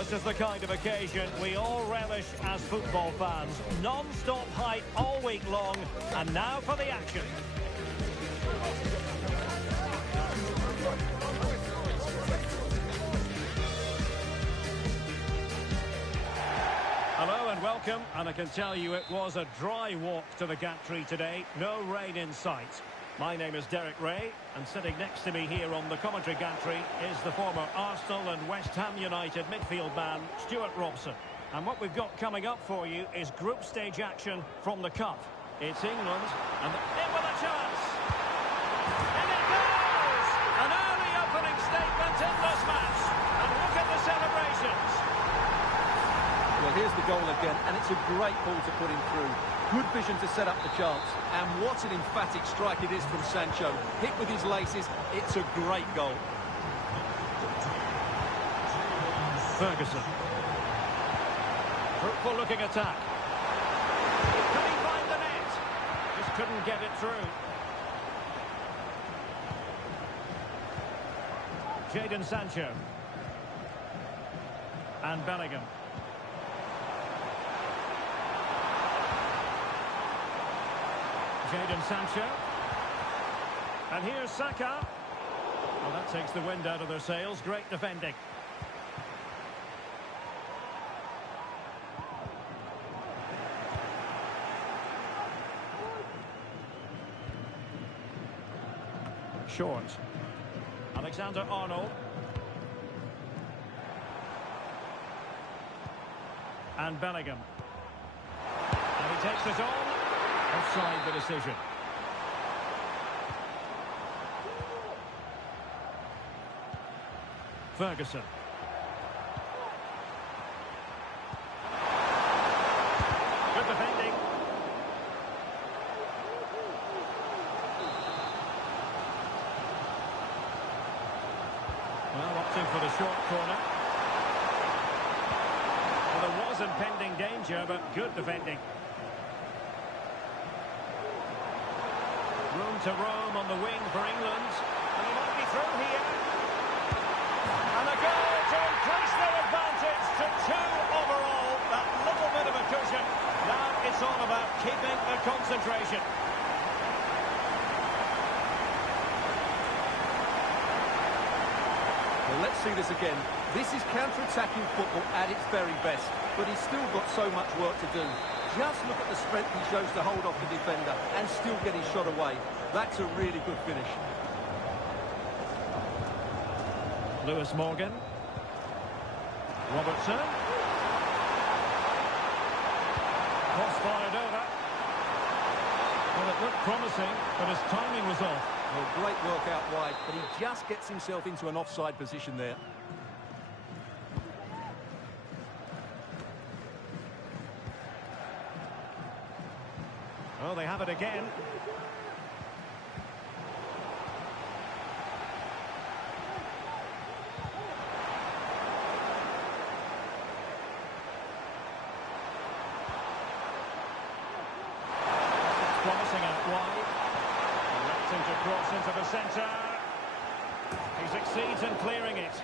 This is the kind of occasion we all relish as football fans. Non-stop hype all week long, and now for the action. Hello and welcome, and I can tell you it was a dry walk to the gantry today. No rain in sight. My name is Derek Ray, and sitting next to me here on the commentary gantry is the former Arsenal and West Ham United midfield man, Stuart Robson. And what we've got coming up for you is group stage action from the Cup. It's England, and in with a chance! And it goes! An early opening statement in this match, and look at the celebrations! Well, here's the goal again, and it's a great ball to put him through. Good vision to set up the chance, and what an emphatic strike it is from Sancho. Hit with his laces, it's a great goal. Ferguson. Fruitful looking attack. Can he find the net? Just couldn't get it through. Jadon Sancho. And Bellingham. Jadon Sancho. And here's Saka. Well, that takes the wind out of their sails. Great defending. Short. Alexander-Arnold. And Bellingham. And he takes it on. Offside the decision. Ferguson. Good defending. Well, opting for the short corner. Well, there was impending danger, but good defending. Room to roam on the wing for England. And he might be through here. And a goal to increase their advantage to 2 overall. That little bit of a cushion. Now it's all about keeping the concentration. Well, let's see this again. This is counter-attacking football at its very best, but he's still got so much work to do. Just look at the strength he shows to hold off the defender and still get his shot away. That's a really good finish. Lewis Morgan. Robertson. Cross-fired over. Well, it looked promising, but his timing was off. Well, great work out wide, but he just gets himself into an offside position there. Oh, they have it again. It's promising out wide. Electing to cross into the centre. He succeeds in clearing it.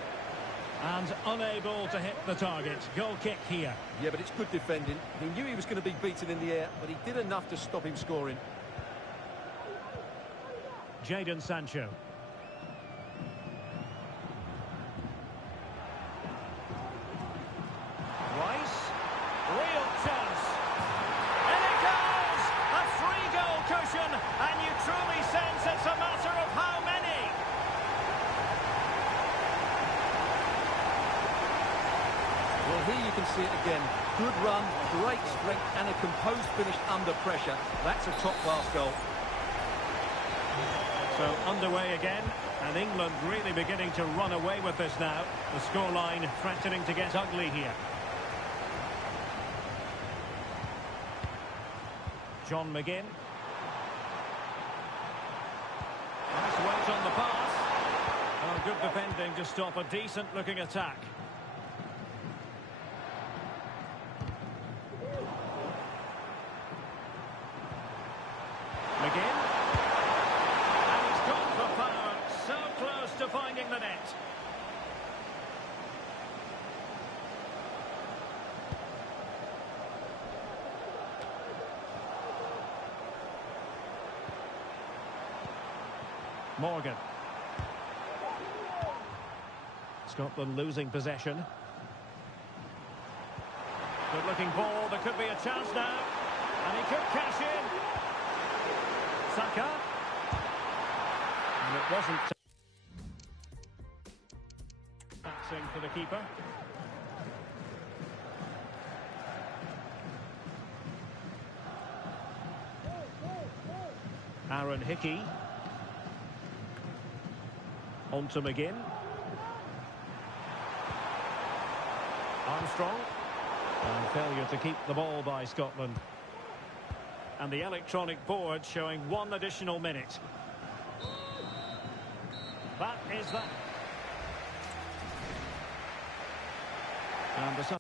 And unable to hit the target. Goal kick here. Yeah, but it's good defending. He knew he was going to be beaten in the air, but he did enough to stop him scoring. Jadon Sancho. Rice. Real chance. And it goes! A 3-goal cushion, and you truly sense it's a matter of how many. Well, here you can see it again. Good run, great strength, and a composed finish under pressure. That's a top-class goal. So underway again, and England really beginning to run away with this now. The scoreline threatening to get ugly here. John McGinn. Nice weight on the pass. Oh, good defending to stop a decent-looking attack. McGinn. And he's gone for power. So close to finding the net. Morgan. Scotland losing possession. Good looking ball, there could be a chance now. And he could cash in. Saka. And it wasn't. Passing for the keeper. Aaron Hickey. On to McGinn. Armstrong. And failure to keep the ball by Scotland. And the electronic board showing 1 additional minute. That is that. And the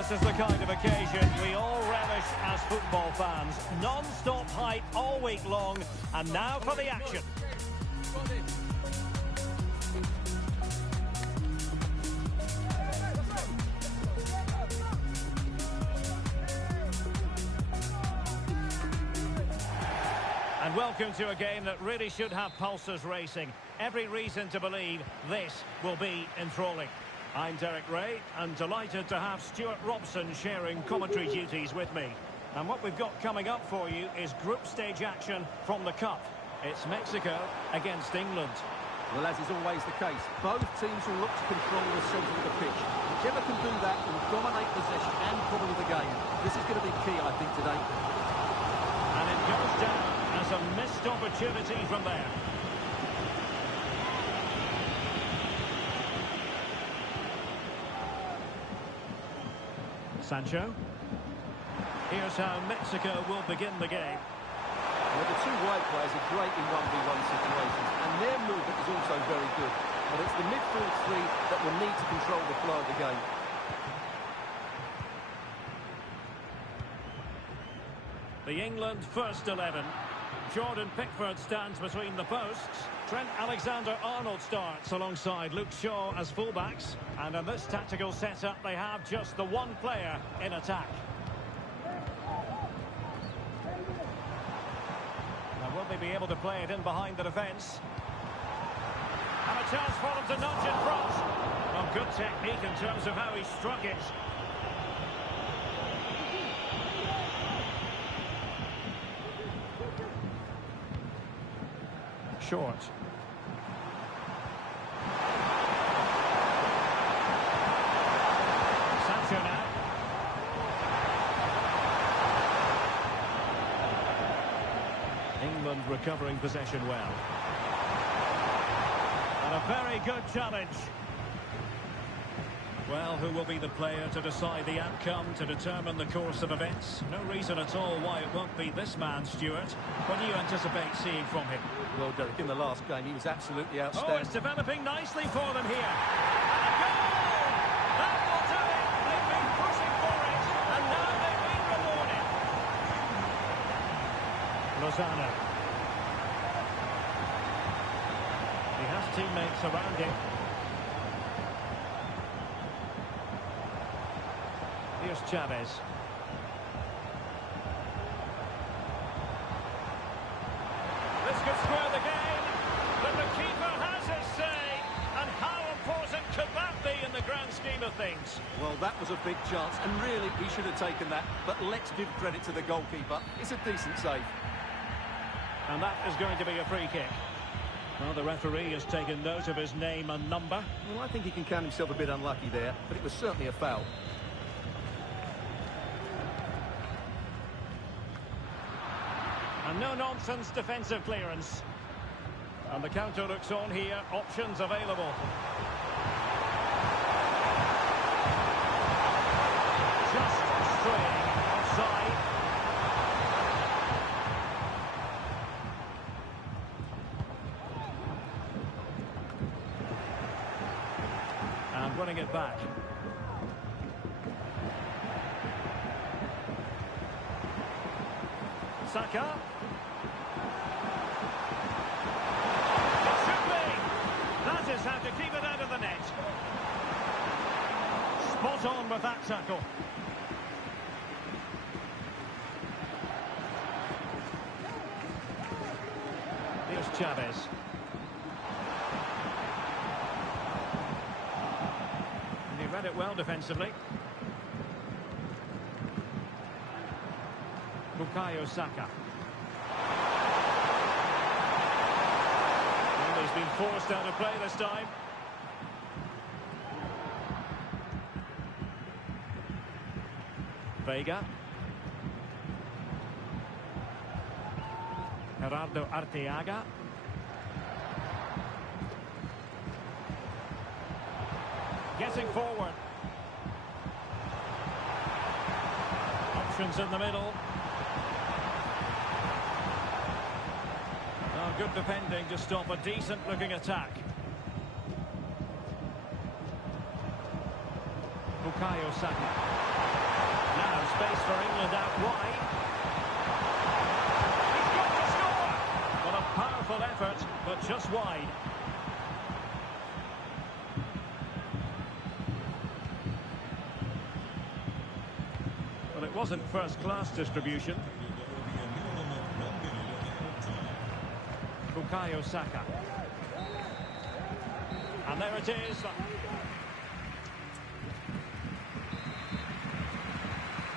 This is the kind of occasion we all relish as football fans. Non-stop hype all week long, and now for the action. And welcome to a game that really should have pulses racing. Every reason to believe this will be enthralling. I'm Derek Ray, and delighted to have Stuart Robson sharing commentary duties with me. And what we've got coming up for you is group stage action from the Cup. It's Mexico against England. Well, as is always the case, both teams will look to control the centre of the pitch. Whichever can do that will dominate possession and probably the game. This is going to be key, I think, today. And it goes down as a missed opportunity from there. Sancho. Here's how Mexico will begin the game. Well, the two wide players are great in 1v1 situations, and their movement is also very good. But it's the midfield three that will need to control the flow of the game. The England first 11. Jordan Pickford stands between the posts. Trent Alexander-Arnold starts alongside Luke Shaw as fullbacks. And in this tactical setup, they have just the one player in attack. Now, will they be able to play it in behind the defence? And a chance for them to nudge in front. Well, good technique in terms of how he struck it. Short. Sancho now. England recovering possession well. And a very good challenge. Well, who will be the player to decide the outcome, to determine the course of events? No reason at all why it won't be this man, Stuart. What do you anticipate seeing from him? Well, Derek, in the last game, he was absolutely outstanding. Oh, it's developing nicely for them here. And a goal! That will do it. They've been pushing for it, and now they've been rewarded. Lozano. He has teammates around him. Here's Chavez. This could square the game, but the keeper has his say. And how important could that be in the grand scheme of things? Well, that was a big chance, and really, he should have taken that. But let's give credit to the goalkeeper. It's a decent save. And that is going to be a free kick. Well, the referee has taken note of his name and number. Well, I think he can count himself a bit unlucky there, but it was certainly a foul. And no-nonsense defensive clearance. And the counter looks on here. Options available. Just straying offside. And winning it back. Saka. That is how to keep it out of the net. Spot on with that tackle. Here's Chavez. And he read it well defensively. Bukayo Saka. He's been forced out of play this time. Vega. Gerardo Arteaga. Getting forward. Options in the middle. Good defending to stop a decent-looking attack. Bukayo Saka. Now space for England out wide. He's got to score! Well, a powerful effort, but just wide. Well, it wasn't first-class distribution. Bukayo Saka. And there it is.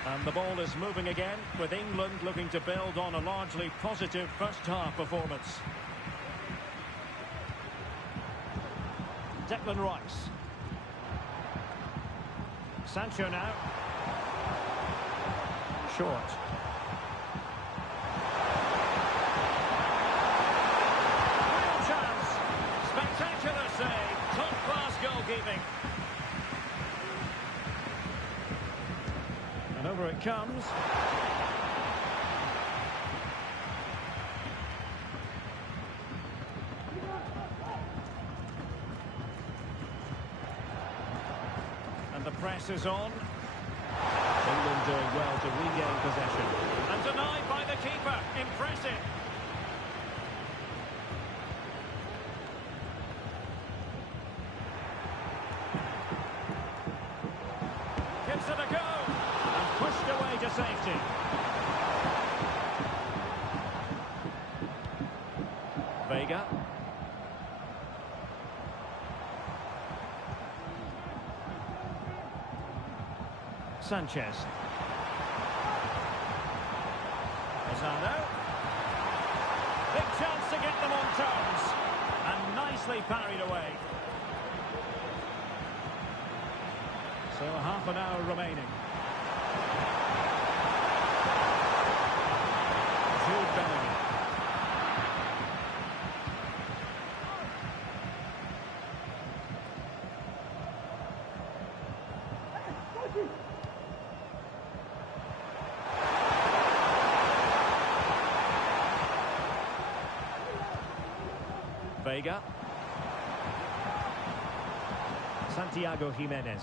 And the ball is moving again, with England looking to build on a largely positive first-half performance. Declan Rice. Sancho now. Short. Spectacular save, top-class goalkeeping. And over it comes. And the press is on. England doing well to regain possession. And denied by the keeper. Impressive. Gives it a go, and pushed away to safety. Vega. Sanchez. Lozano. Big chance to get them on terms, and nicely parried away. So half an hour remaining. Jude Bellingham. Vega. Santiago Jimenez.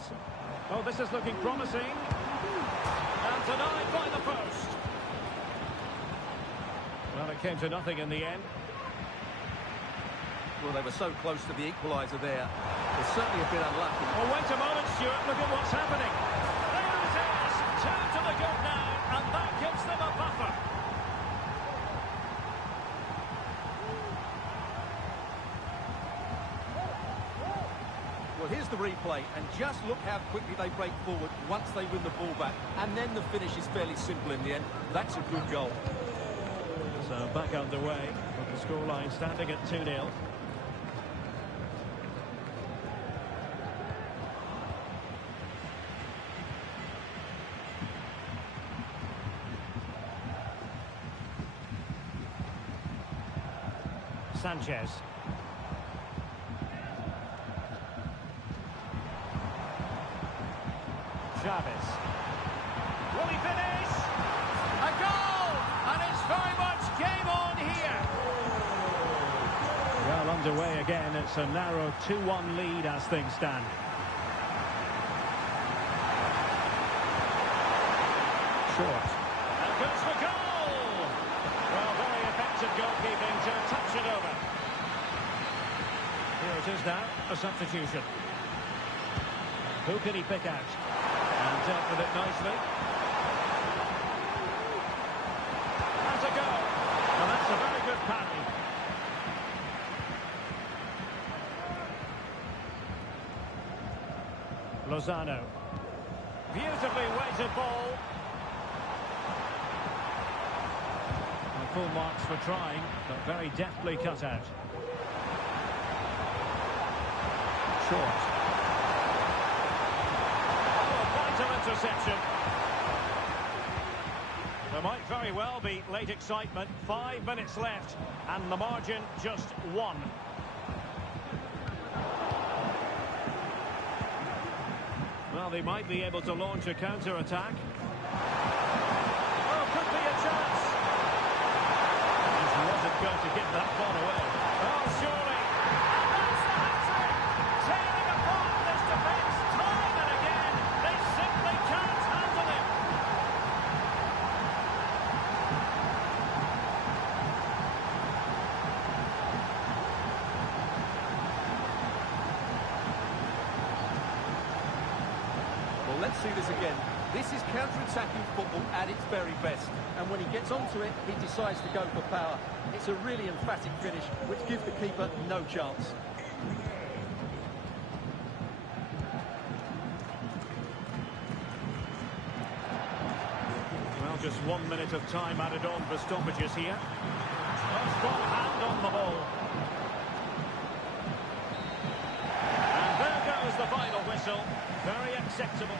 Oh, this is looking promising. And denied by the post. Well, it came to nothing in the end. Well, they were so close to the equaliser there. They're certainly a bit unlucky. Oh, wait a moment, Stuart. Look at what's happening. There it is. 2 to the good now, and that gives them a buffer. Well, here's the replay, and just look how quickly they break forward once they win the ball back. And then the finish is fairly simple in the end. That's a good goal. So back underway, with the scoreline standing at 2-0. Sanchez. Chavez. Will he finish? A goal! And it's very much game on here. Well, underway again. It's a narrow 2-1 lead as things stand. Short. And goes for goal! Well, very effective goalkeeping to touch it over. Here it is now, a substitution. Who can he pick out? And dealt with it nicely. That's a goal. And that's a very good parry. Lozano. Beautifully weighted ball. And full marks for trying, but very deftly cut out. Short. Interception. There might very well be late excitement. 5 minutes left, and the margin just 1. Well, they might be able to launch a counter-attack. Oh, could be a chance. He wasn't going to give that ball away. Oh, surely. And that's the hat-trick. Tearing apart this defence time and again. They simply can't handle it. Well, let's see this again. This is counter-attacking football at its very best. And when he gets onto it, he decides to go for power. It's a really emphatic finish, which gives the keeper no chance. Well, just 1 minute of time added on for stoppages here. Oh, strong hand on the ball. And there goes the final whistle. Very acceptable.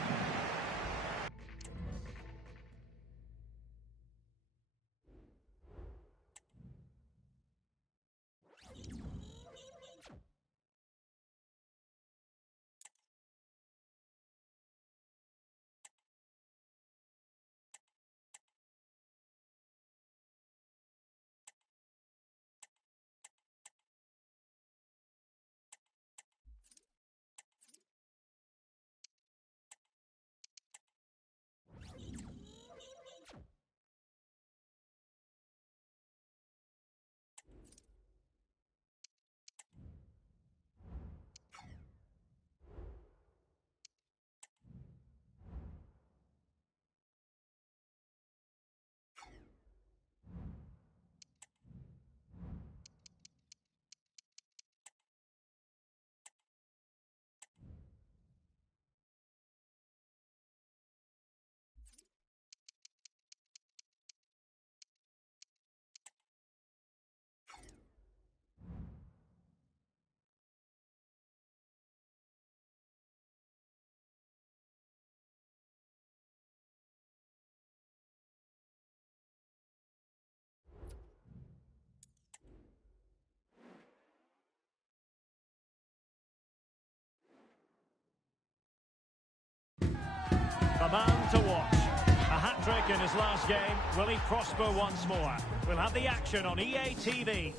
The man to watch. A hat-trick in his last game. Will he prosper once more? We'll have the action on EA TV.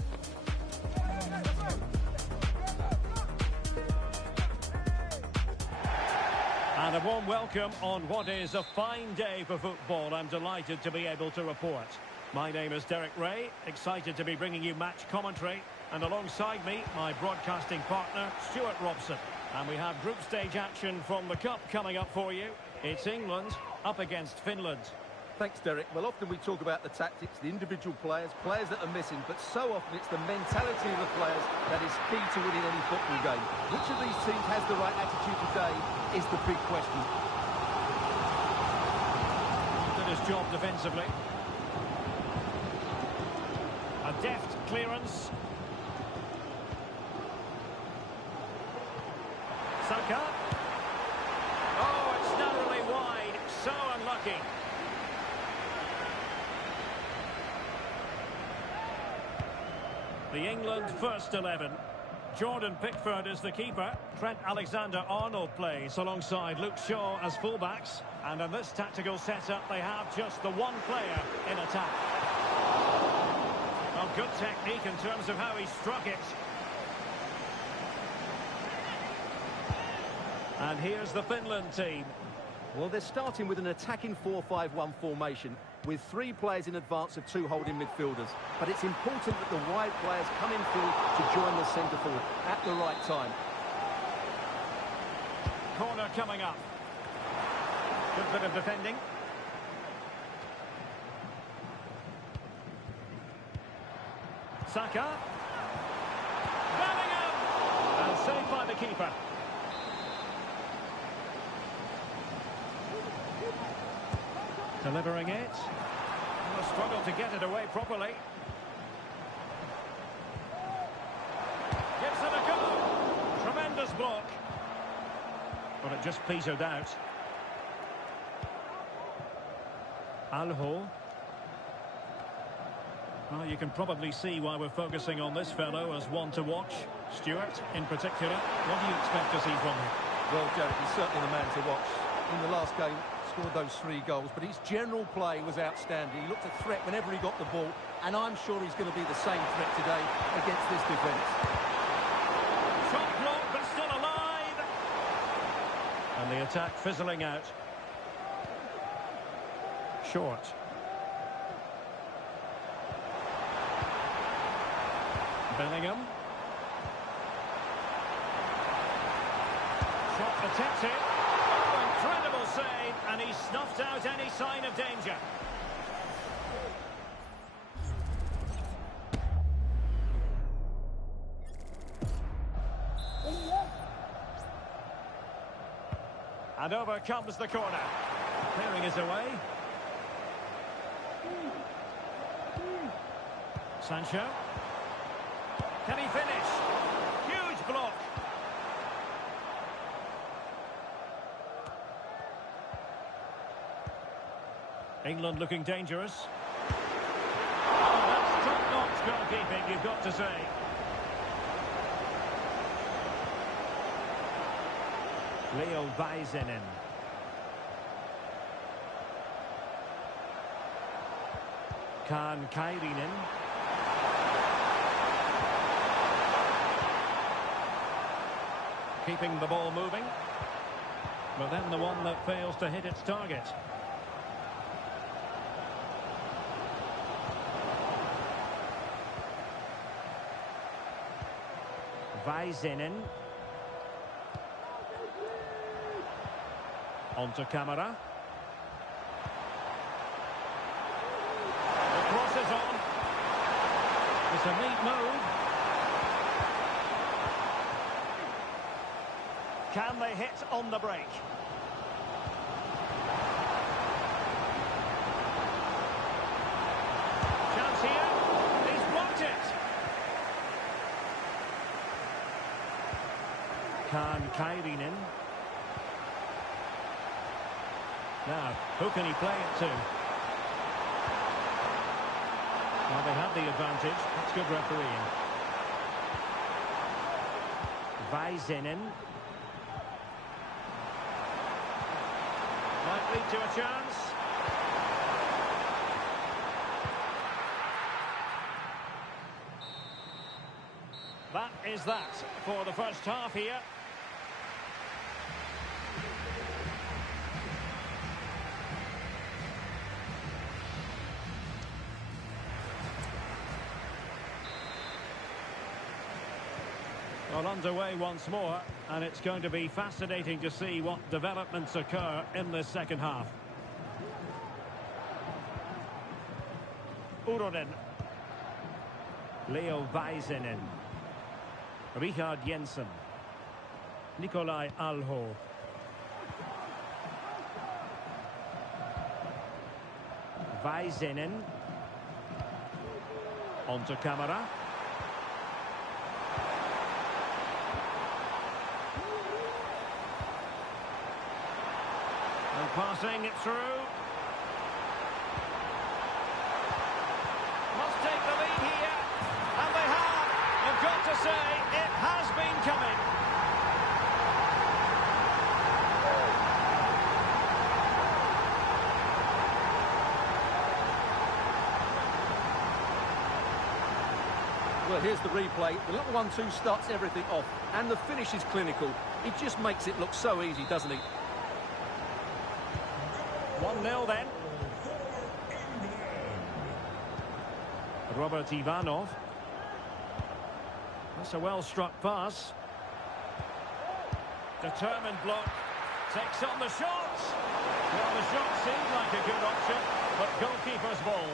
And a warm welcome on what is a fine day for football. I'm delighted to be able to report. My name is Derek Ray, excited to be bringing you match commentary. And alongside me, my broadcasting partner, Stuart Robson. And we have group stage action from the Cup coming up for you. It's England up against Finland. Thanks, Derek. Well, often we talk about the tactics, the individual players that are missing, but so often it's the mentality of the players that is key to winning any football game. Which of these teams has the right attitude today is the big question. Did his job defensively. A deft clearance. Saka. Oh, it's narrowly wide. So unlucky. The England first 11. Jordan Pickford is the keeper. Trent Alexander-Arnold plays alongside Luke Shaw as fullbacks. And in this tactical setup, they have just the one player in attack. Well, good technique in terms of how he struck it. And here's the Finland team. Well, they're starting with an attacking 4-5-1 formation with 3 players in advance of 2 holding midfielders. But it's important that the wide players come in field to join the centre forward at the right time. Corner coming up. Good bit of defending. Saka. Bellingham! And saved by the keeper. Delivering it. A struggle to get it away properly. Gives it a go. Tremendous block. But it just petered out. Alho. Well, you can probably see why we're focusing on this fellow as one to watch. Stuart, in particular, what do you expect to see from him? Well, Derek, he's certainly the man to watch. In the last game, scored those 3 goals, but his general play was outstanding. He looked a threat whenever he got the ball, and I'm sure he's going to be the same threat today against this defence. Shot blocked, but still alive. And the attack fizzling out. Short. Bellingham. Shot attempted. Oh, incredible save, and he snuffed out any sign of danger. And over comes the corner. Clearing is away. Sancho. Can he finish? Huge block. England looking dangerous. Oh, that's top-notch goalkeeping, you've got to say. Leo Väisänen. Kaan Kairinen. Keeping the ball moving. But then the one that fails to hit its target. Väisänen. Onto Kamara. The cross is on. It's a neat move. Can they hit on the break? Chance here. He's blocked it. Kaan Kairinen. Now, who can he play it to? Well, they have the advantage. That's good refereeing. Väisänen. Might lead to a chance. That is that for the first half here. Well, underway once more, and it's going to be fascinating to see what developments occur in this second half. Uronen. Leo Väisänen. Richard Jensen. Nikolai Alho. Väisänen. Onto Camara. And passing it through. Must take the lead here. And they have. You've got to say, it has been coming. Well, here's the replay. The little 1-2 starts everything off. And the finish is clinical. It just makes it look so easy, doesn't it? 1-0 then. Robert Ivanov. That's a well-struck pass. Determined block. Takes on the shot. Well, the shot seemed like a good option, but goalkeeper's ball.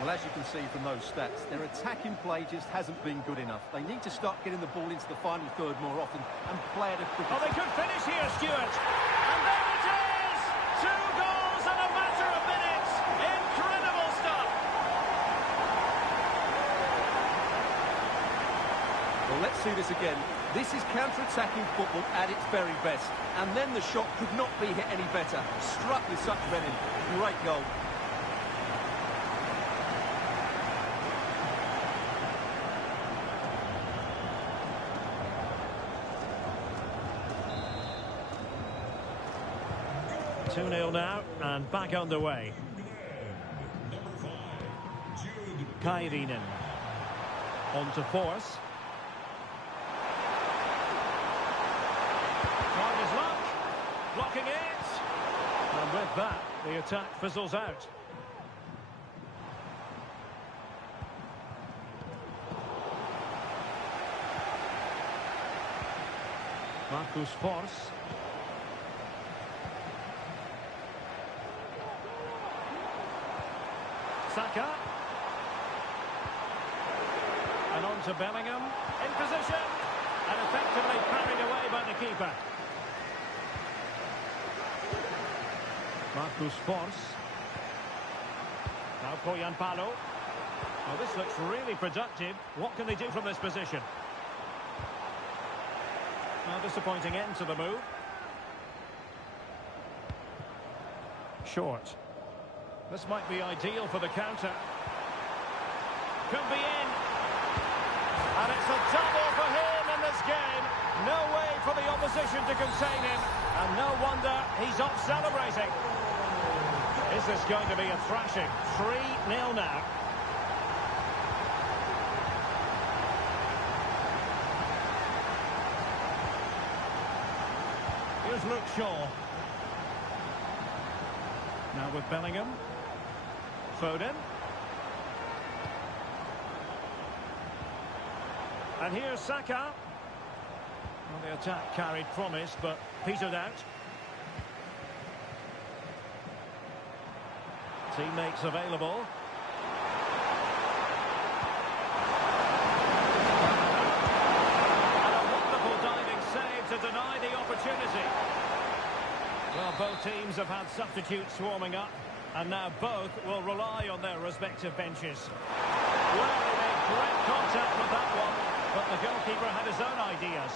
Well, as you can see from those stats, their attacking play just hasn't been good enough. They need to start getting the ball into the final third more often and play at a quicker... Oh, they could finish here, Stuart. And there it is! 2 goals in a matter of minutes. Incredible stuff. Well, let's see this again. This is counter-attacking football at its very best. And then the shot could not be hit any better. Struck with such venom. Great goal. Two 2-0 now, and back underway. Kairinen. On to Force. Trying his luck. Blocking it. And with that, the attack fizzles out. Marcus Force. Saka. And on to Bellingham. In position. And effectively carried away by the keeper. Marcus Force. Now Poyanpalo. Well, this looks really productive. What can they do from this position? Well, disappointing end to the move. Short. This might be ideal for the counter. Could be in. And it's a double for him in this game. No way for the opposition to contain him. And no wonder he's off celebrating. Is this going to be a thrashing? 3-0 now. Here's Luke Shaw. Now with Bellingham. Foden. And here's Saka. Well, the attack carried promise, but petered out. Teammates available. And a wonderful diving save to deny the opportunity. Well, both teams have had substitutes swarming up, and now both will rely on their respective benches. Well, he made great contact with that one, but the goalkeeper had his own ideas.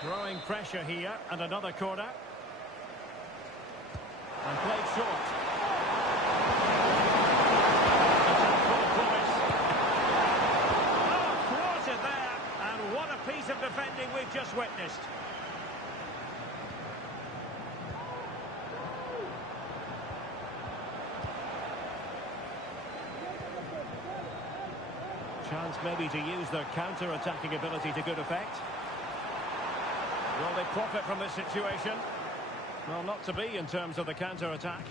Growing pressure here, and another corner. And played short. Attack full of promise. Oh, thwarted there, and what a piece of defending we've just witnessed. Chance maybe to use their counter-attacking ability to good effect. Will they profit from this situation? Well, not to be in terms of the counter-attack.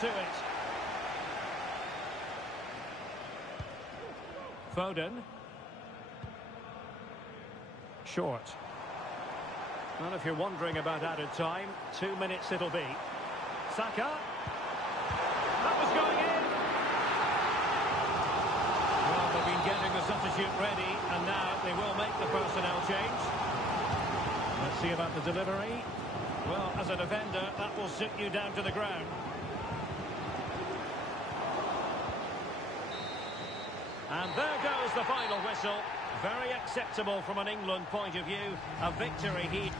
to it. Foden. Short. Well, if you're wondering about added time, 2 minutes it'll be. Saka. That was going in. Well, they've been getting the substitute ready, and now they will make the personnel change. Let's see about the delivery. Well, as a defender, that will sit you down to the ground. And there goes the final whistle. Very acceptable from an England point of view. A victory here.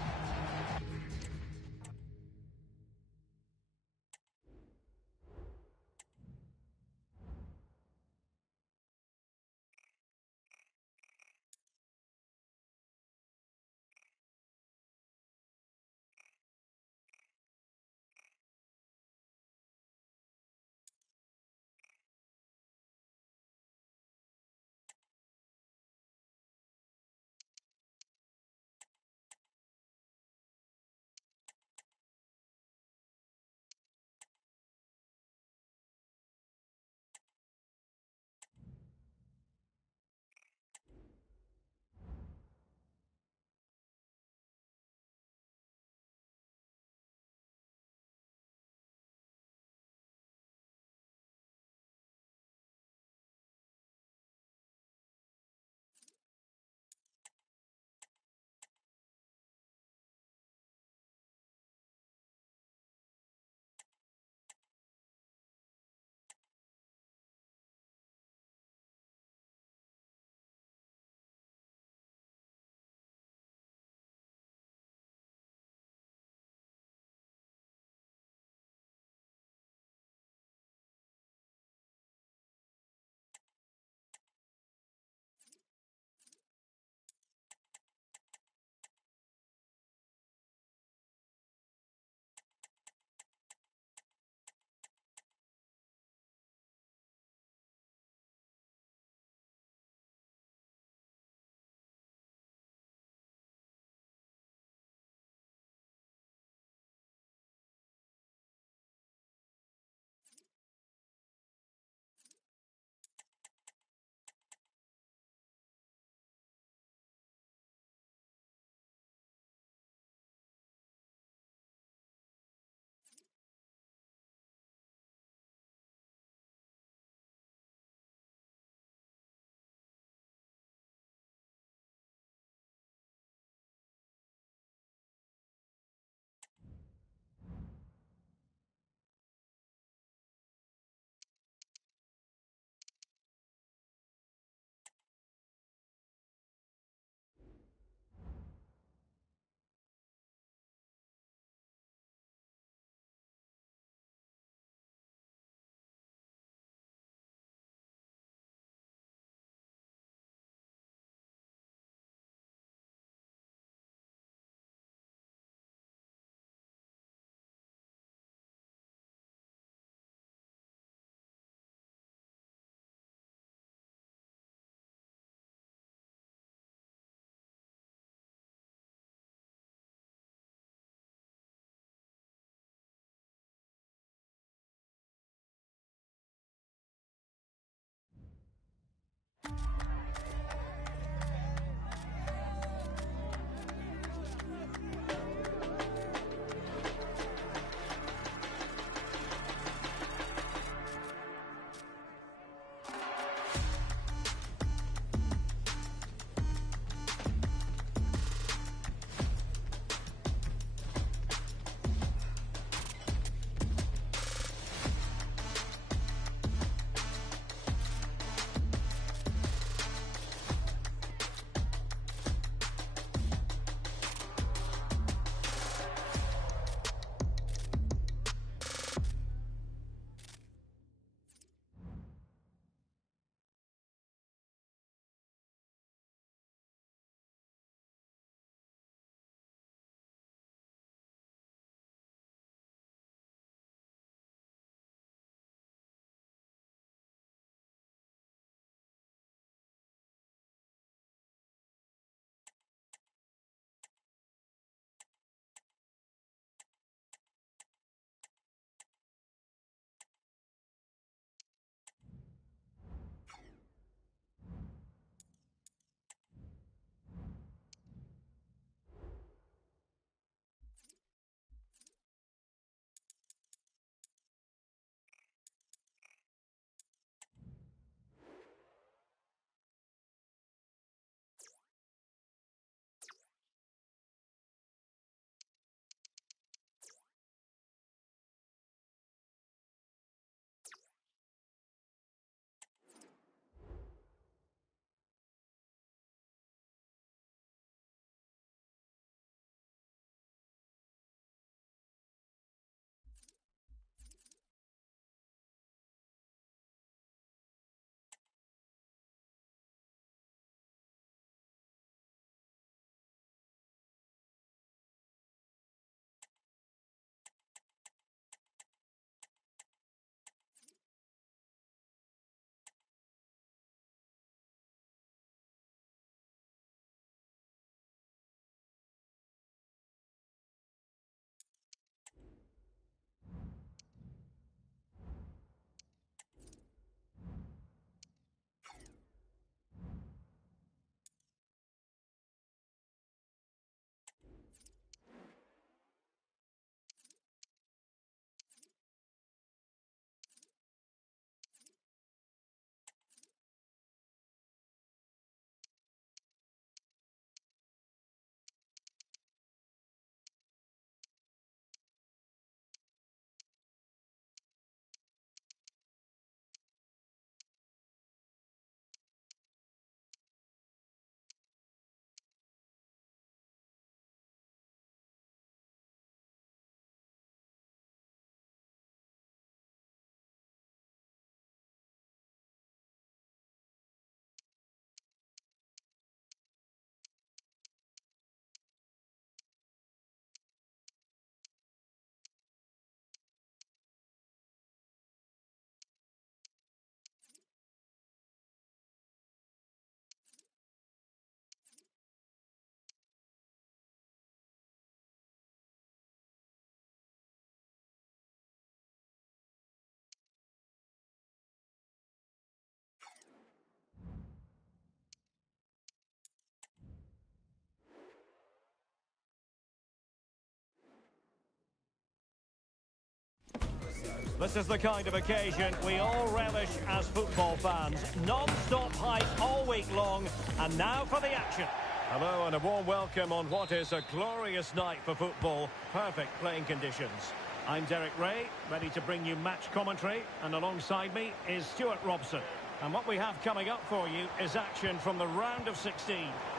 This is the kind of occasion we all relish as football fans. Non-stop hype all week long, and now for the action. Hello and a warm welcome on what is a glorious night for football. Perfect playing conditions. I'm Derek Ray, ready to bring you match commentary, and alongside me is Stuart Robson. And what we have coming up for you is action from the round of 16.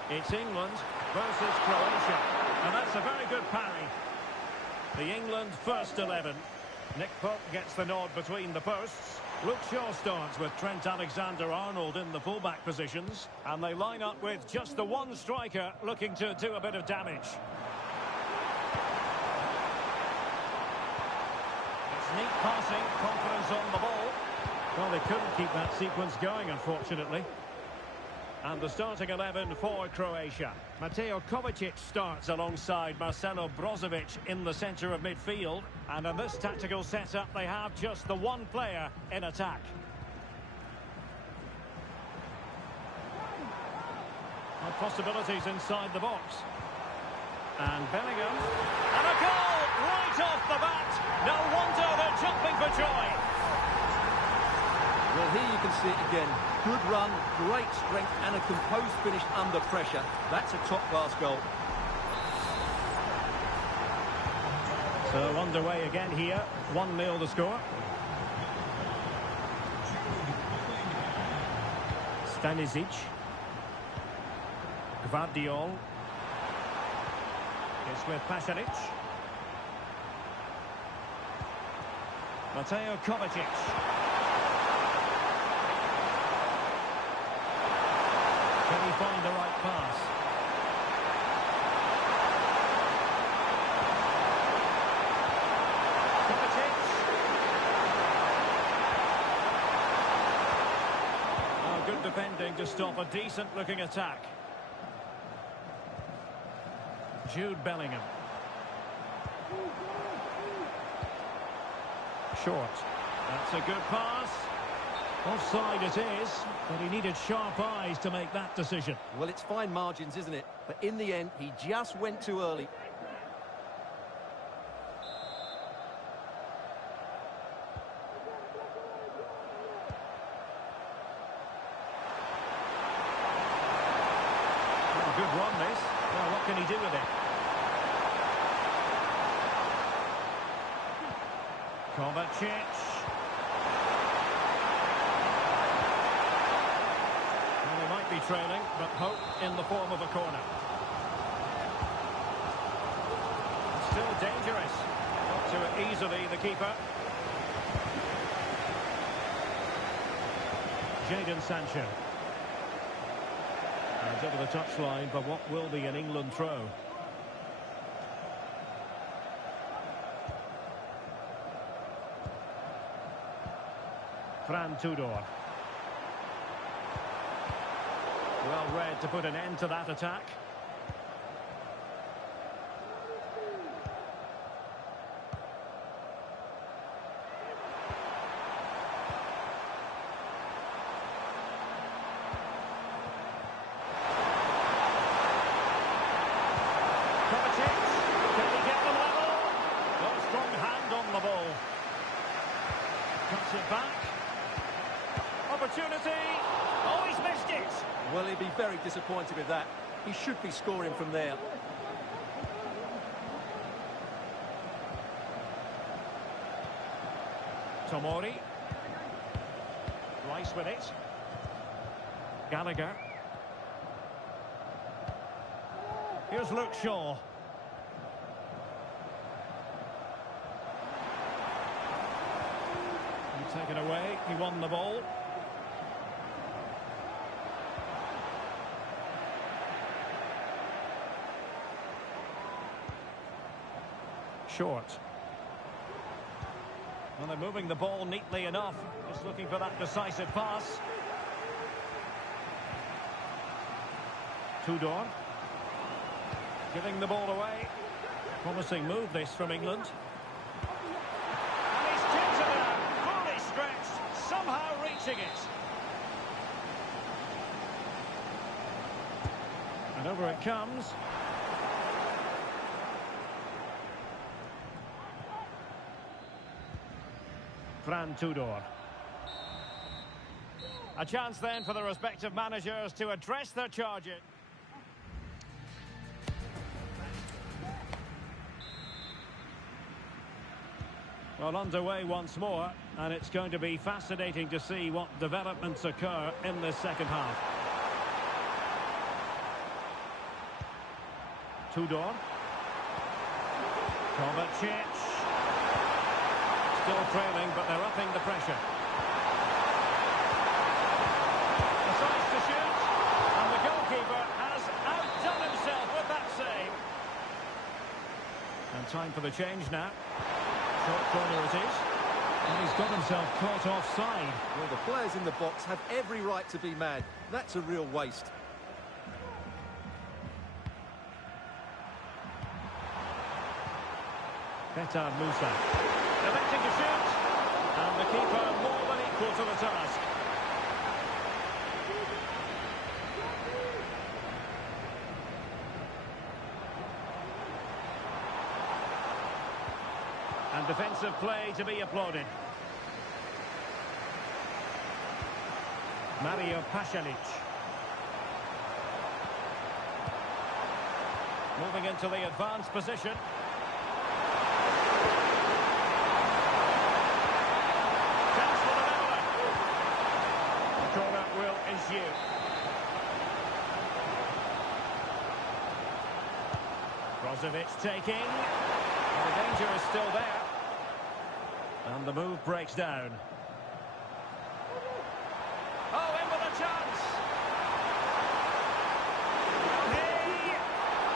It's England versus Croatia. And that's a very good parry. The England first 11. Nick Pope gets the nod between the posts. Luke Shaw starts with Trent Alexander-Arnold in the fullback positions. And they line up with just the one striker looking to do a bit of damage. It's neat passing, confidence on the ball. Well, they couldn't keep that sequence going, unfortunately. And the starting 11 for Croatia. Mateo Kovacic starts alongside Marcelo Brozovic in the centre of midfield. And in this tactical setup, they have just the one player in attack. And possibilities inside the box. And Bellingham. And a goal right off the bat. No wonder they're jumping for joy. Well, here you can see it again. Good run, great strength, and a composed finish under pressure. That's a top-class goal. So underway again here. 1-0 the score. Stanisic. Gvardiol. It's with Pasalic. Mateo Kovacic. Can he find the right pass? Kovacic. Oh, good defending to stop a decent-looking attack. Jude Bellingham. Short. That's a good pass. Offside it is, but he needed sharp eyes to make that decision. Well, it's fine margins, isn't it? But in the end, he just went too early. Oh, good run, this. Well, what can he do with it? Kovacic. Be trailing, but hope in the form of a corner. Still dangerous. Got to it easily, the keeper. Jadon Sancho. And over the touchline for what will be an England throw. Fran Tudor. Well read to put an end to that attack. Kovacic, can he get them level? No strong hand on the ball. Cuts it back. Opportunity. Oh, he's missed it. Well, he'd be very disappointed with that. He should be scoring from there. Tomori. Rice with it. Gallagher. Here's Luke Shaw. He taken away. He won the ball. Short. Well, they're moving the ball neatly enough. Just looking for that decisive pass. Tudor. Giving the ball away. Promising move this from England. And he's tipped it out. Fully stretched. Somehow reaching it. And over it comes. Fran Tudor. A chance then for the respective managers to address their charges. Well, underway once more, and it's going to be fascinating to see what developments occur in this second half. Tudor. Kovacic. Still trailing, but they're upping the pressure. Decides to shoot, and the goalkeeper has outdone himself with that save. And time for the change now. Short corner it is. And he's got himself caught offside. Well, the players in the box have every right to be mad. That's a real waste. Petar Musa. Electing to shoot. And the keeper more than equal to the task. And defensive play to be applauded. Mario Pasalic. Moving into the advanced position. Chance for the leveller. The corner will ensue. Brozovic taking. The danger is still there. And the move breaks down. Oh, in with a chance! Hey!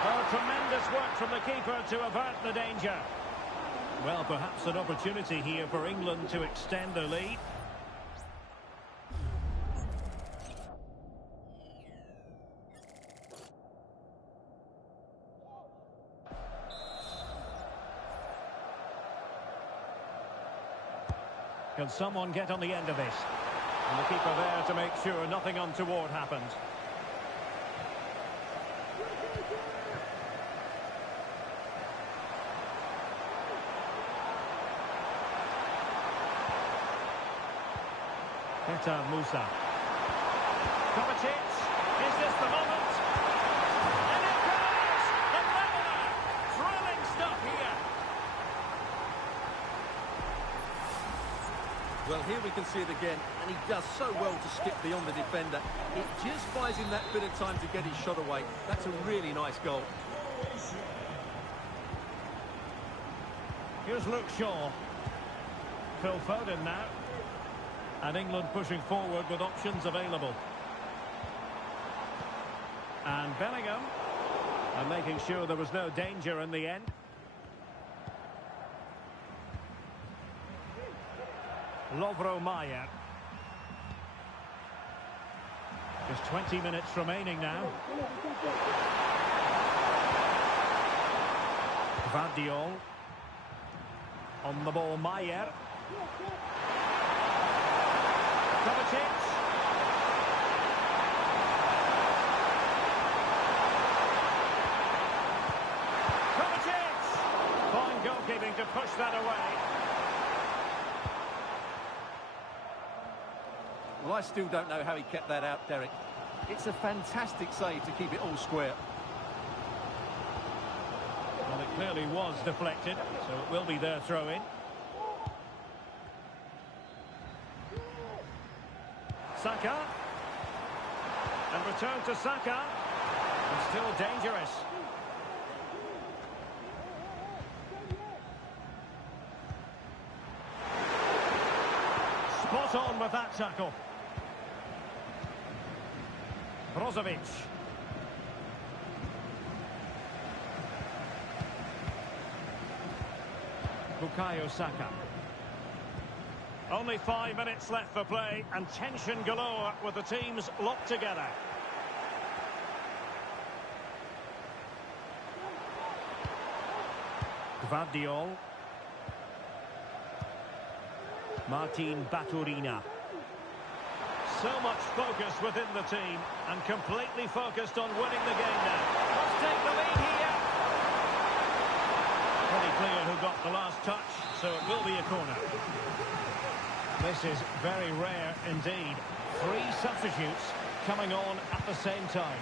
Oh, tremendous work from the keeper to avert the danger. Well, perhaps an opportunity here for England to extend their lead. Can someone get on the end of this? And the keeper there to make sure nothing untoward happened. Petar Musa. Kovacic. Is this the moment? And it goes! The leveller! Thrilling stuff here. Well, here we can see it again, and he does so well to skip beyond the defender. It just buys him that bit of time to get his shot away. That's a really nice goal. Here's Luke Shaw. Phil Foden now. And England pushing forward with options available. And Bellingham. And making sure there was no danger in the end. Lovro Mayer. Just 20 minutes remaining now. Gvardiol. On the ball, Mayer. Kovacic. Kovacic! Fine goalkeeping to push that away. Well, I still don't know how he kept that out, Derek. It's a fantastic save to keep it all square. Well, it clearly was deflected, so it will be their throw-in. Saka. And return to Saka. And still dangerous. Spot on with that tackle. Brozovic. Bukayo Saka. Only 5 minutes left for play, and tension galore with the teams locked together. Gvardiol. Martin Baturina. So much focus within the team, and completely focused on winning the game now. Let's take the lead here. Pretty clear who got the last touch. so it will be a corner. This is very rare indeed. 3 substitutes coming on at the same time.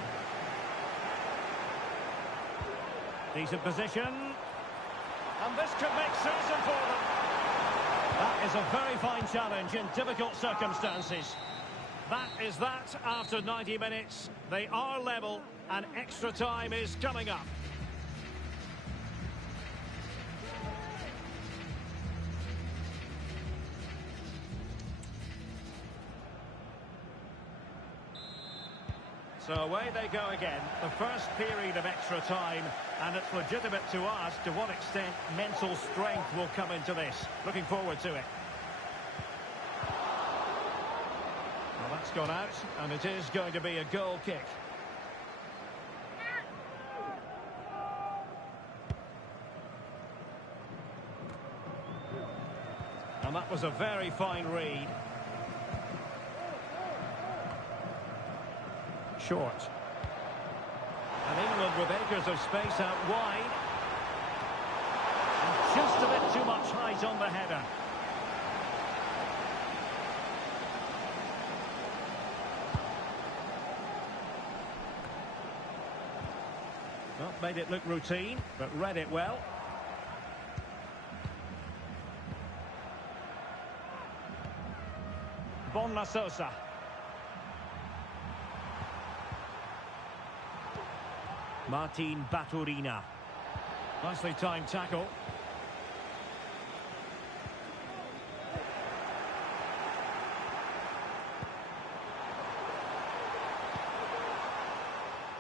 Decent position. And this could make certain for them. That is a very fine challenge in difficult circumstances. That is that after 90 minutes. They are level and extra time is coming up. So away they go again, the first period of extra time, and it's legitimate to ask to what extent mental strength will come into this. Looking forward to it. Well, that's gone out, and it is going to be a goal kick. And that was a very fine read. Short. And England with acres of space out wide. And just a bit too much height on the header. Well, made it look routine, but read it well. Borna Sosa. Martin Baturina. Nicely timed tackle.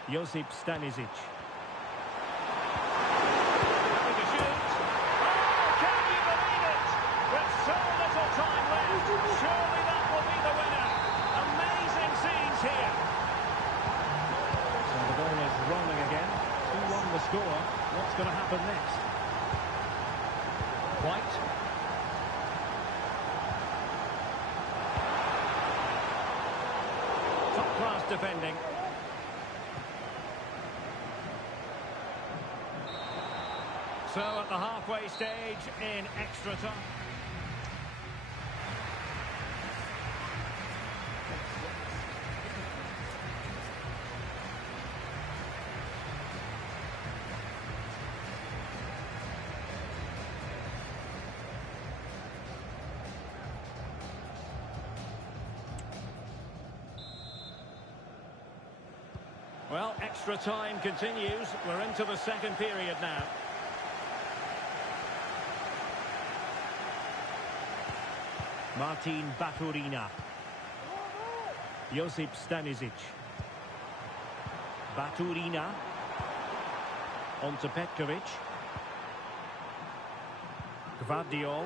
Josip Stanisic. Having to shoot. Oh, can you believe it? With so little time left, surely that will be the winner. Amazing scenes here. So the ball is rolling again. 2-1 the score. What's going to happen next? White. Top-class defending. So at the halfway stage in extra time. Well, extra time continues. We're into the second period now. Martin Baturina. Josip Stanisic. Baturina. On to Petkovic. Gvardiol.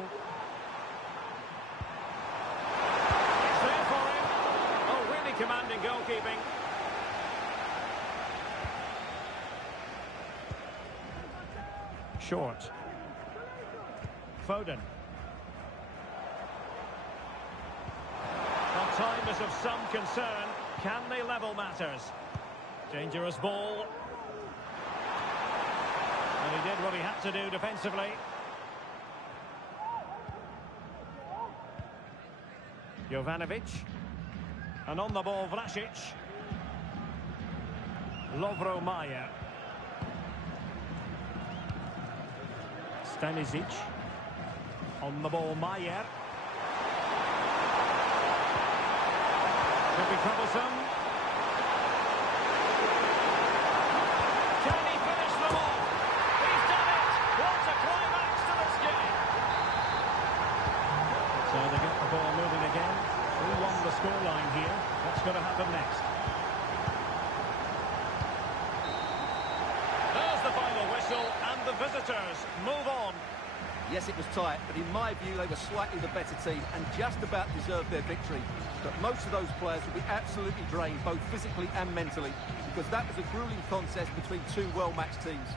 It's there for him. Oh, really commanding goalkeeping. Short. Foden. Well, time is of some concern. Can they level matters? Dangerous ball. And he did what he had to do defensively. Jovanovic. And on the ball, Vlasic. Lovro Majer. Stanisic. On the ball, Majer. Could be troublesome. Can he finish them off? He's done it! What a climax to this game! So they get the ball moving again. 3-1 the scoreline here. What's going to happen next? There's the final whistle, and the visitors move on. Yes, it was tight, but in my view, they were slightly the better team and just about deserved their victory. But most of those players will be absolutely drained, both physically and mentally, because that was a grueling contest between two well-matched teams.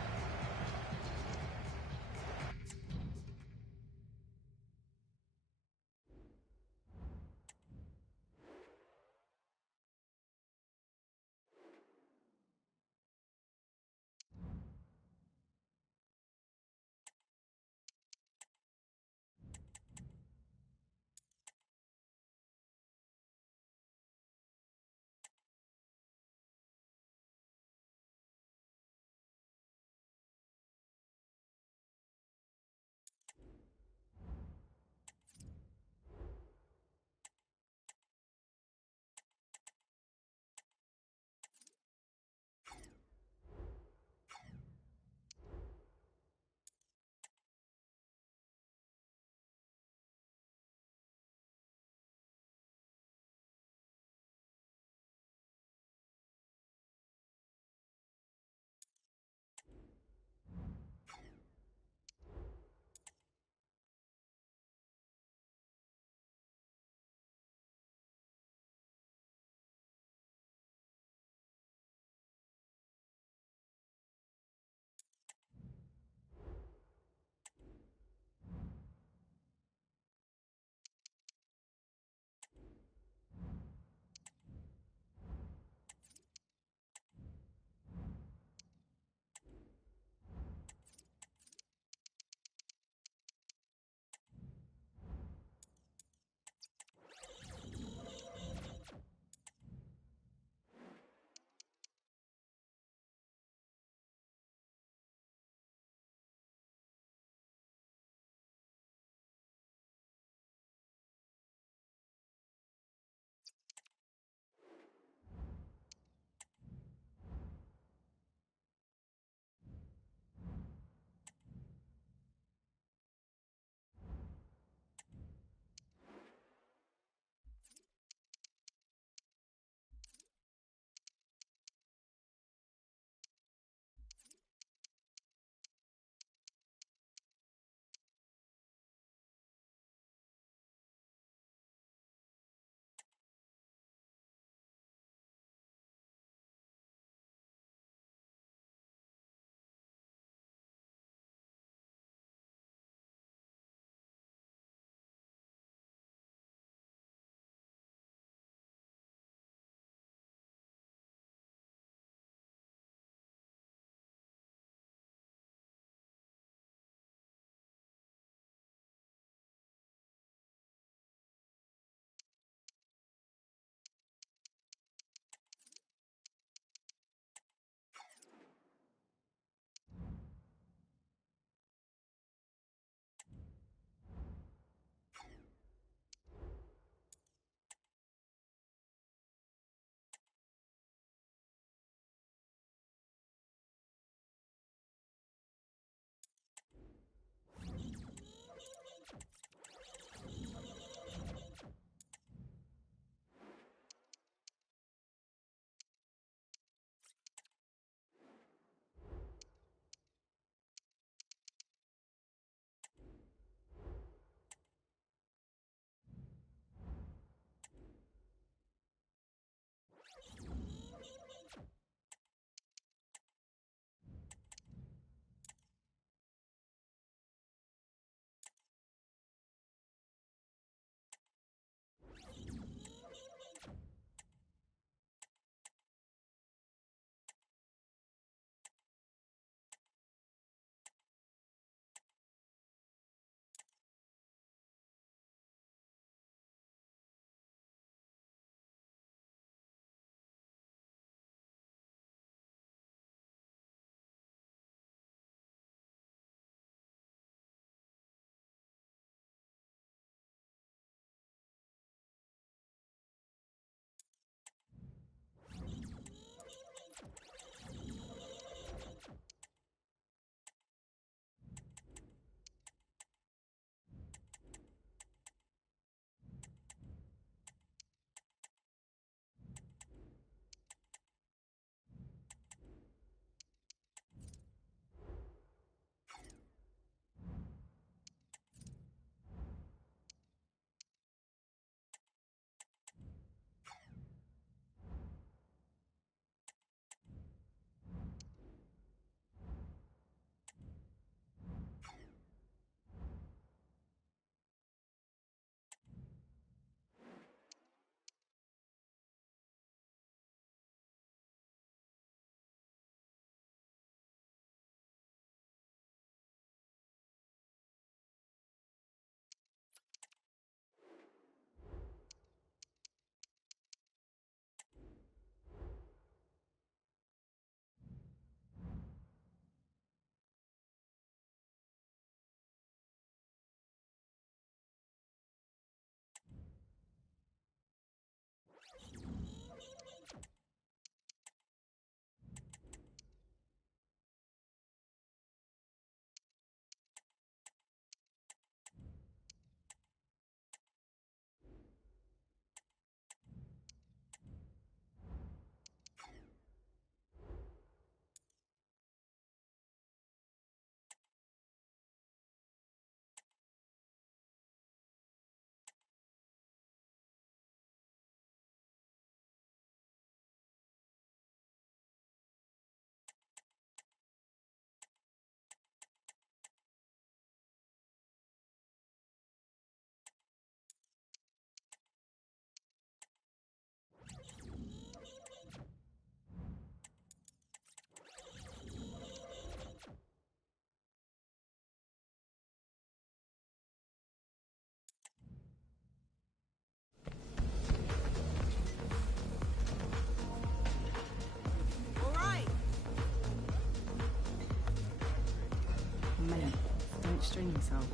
mate, don't strain yourself.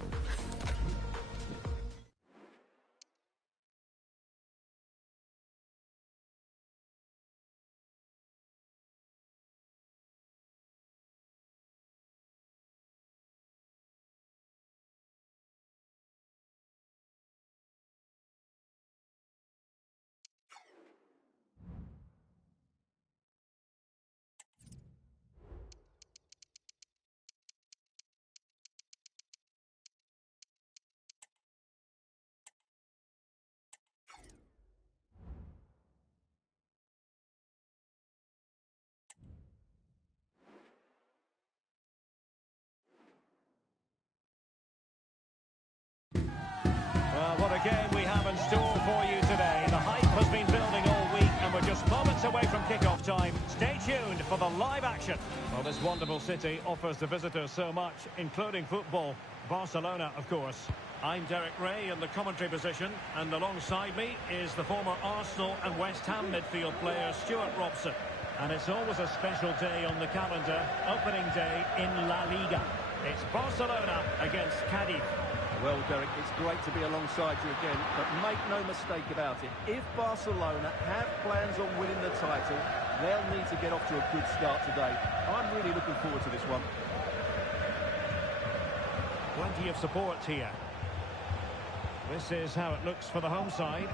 Well, what a game we have in store for you today. The hype has been building all week and we're just moments away from kickoff time. Stay tuned for the live action. Well, this wonderful city offers the visitors so much, including football. Barcelona, of course. I'm Derek Ray in the commentary position, and alongside me is the former Arsenal and West Ham midfield player Stuart Robson. And it's always a special day on the calendar, opening day in La Liga. It's Barcelona against Cadiz. Well, Derek, it's great to be alongside you again, but make no mistake about it. If Barcelona have plans on winning the title, they'll need to get off to a good start today. I'm really looking forward to this one. Plenty of support here. This is how it looks for the home side.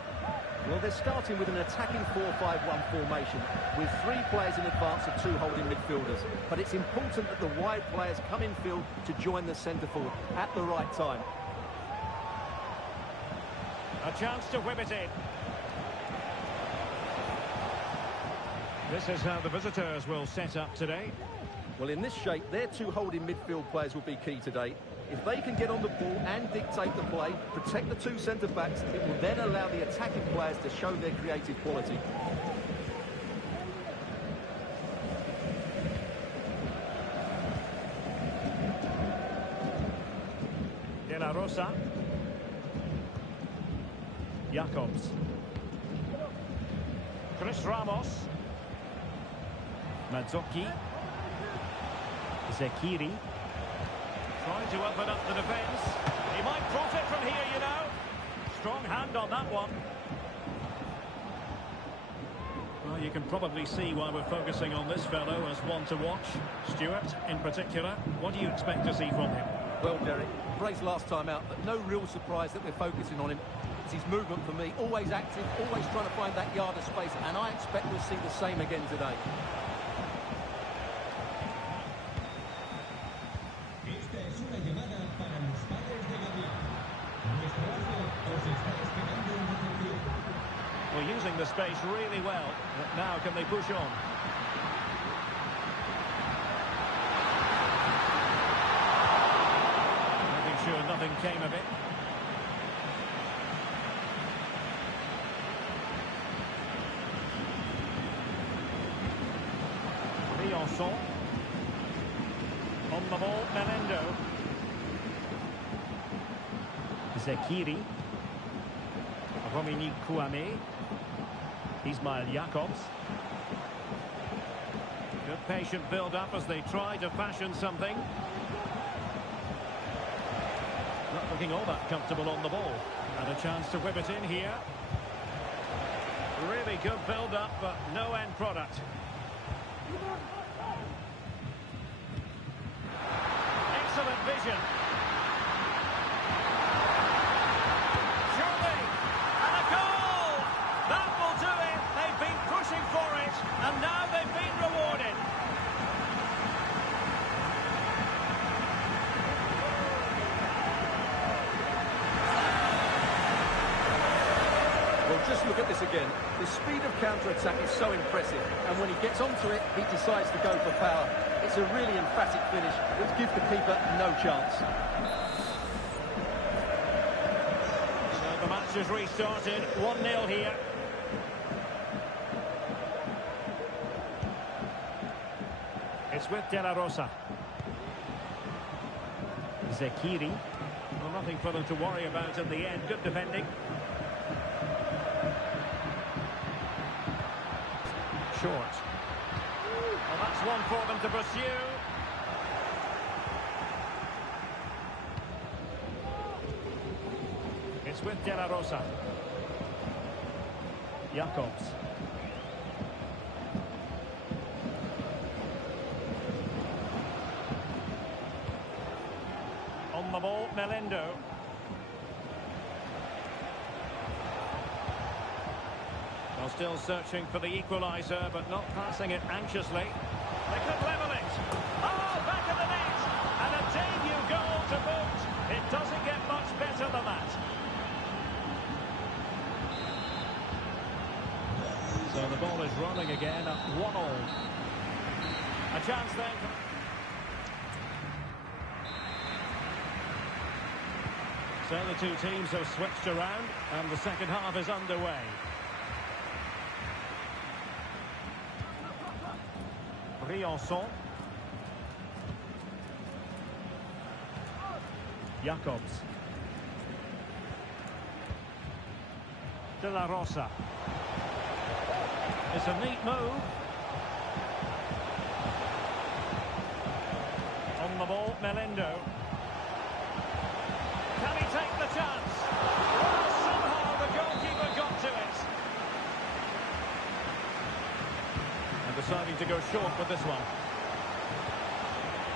Well, they're starting with an attacking 4-5-1 formation, with 3 players in advance of 2 holding midfielders. But it's important that the wide players come in field to join the centre forward at the right time. A chance to whip it in. This is how the visitors will set up today. Well, in this shape, their 2 holding midfield players will be key today. If they can get on the ball and dictate the play, protect the 2 centre-backs, it will then allow the attacking players to show their creative quality. De La Rosa. Jacobs. Chris Ramos. Mazzocchi. Zekiri. Trying to open up the defence. He might profit from here, you know. Strong hand on that one. Well, you can probably see why we're focusing on this fellow as one to watch. Stuart, in particular, what do you expect to see from him? Well, Derek, brace last time out, but no real surprise that we're focusing on him. It's his movement for me, always active, always trying to find that yard of space, and I expect we'll see the same again today. Well, using the space really well, but now can they push on? Making sure nothing came of it. Liançon. On the ball, Menendo. Zekiri. Romini Kouame. Ismail Jacobs. Good patient build-up as they try to fashion something. Not looking all that comfortable on the ball. And a chance to whip it in here. Really good build-up, but no end product. Excellent vision. Surely, and a goal! That will do it. They've been pushing for it, and now they've been rewarded. Well, just look at this again. The speed of counter-attack is so impressive, and when he gets onto it, he decides to go for power. It's a really emphatic finish, which gives the keeper no chance. So the match has restarted, 1-0 here. It's with De La Rosa. Zekiri. Well, nothing for them to worry about in the end. Good defending. Short. Well, that's one for them to pursue. It's with De La Rosa. Jacobs. On the ball, Melendo. Well, still searching for the equaliser, but not passing it anxiously. They could level it. Oh, back of the net! And a debut goal to boot. It doesn't get much better than that. So the ball is running again at 1-1. A chance then. So the two teams have switched around and the second half is underway. Briançon. Jacobs. De La Rosa. It's a neat move. On the ball, Melendo. Can he take the chance? Well, somehow the goalkeeper got to it. And deciding to go short with this one.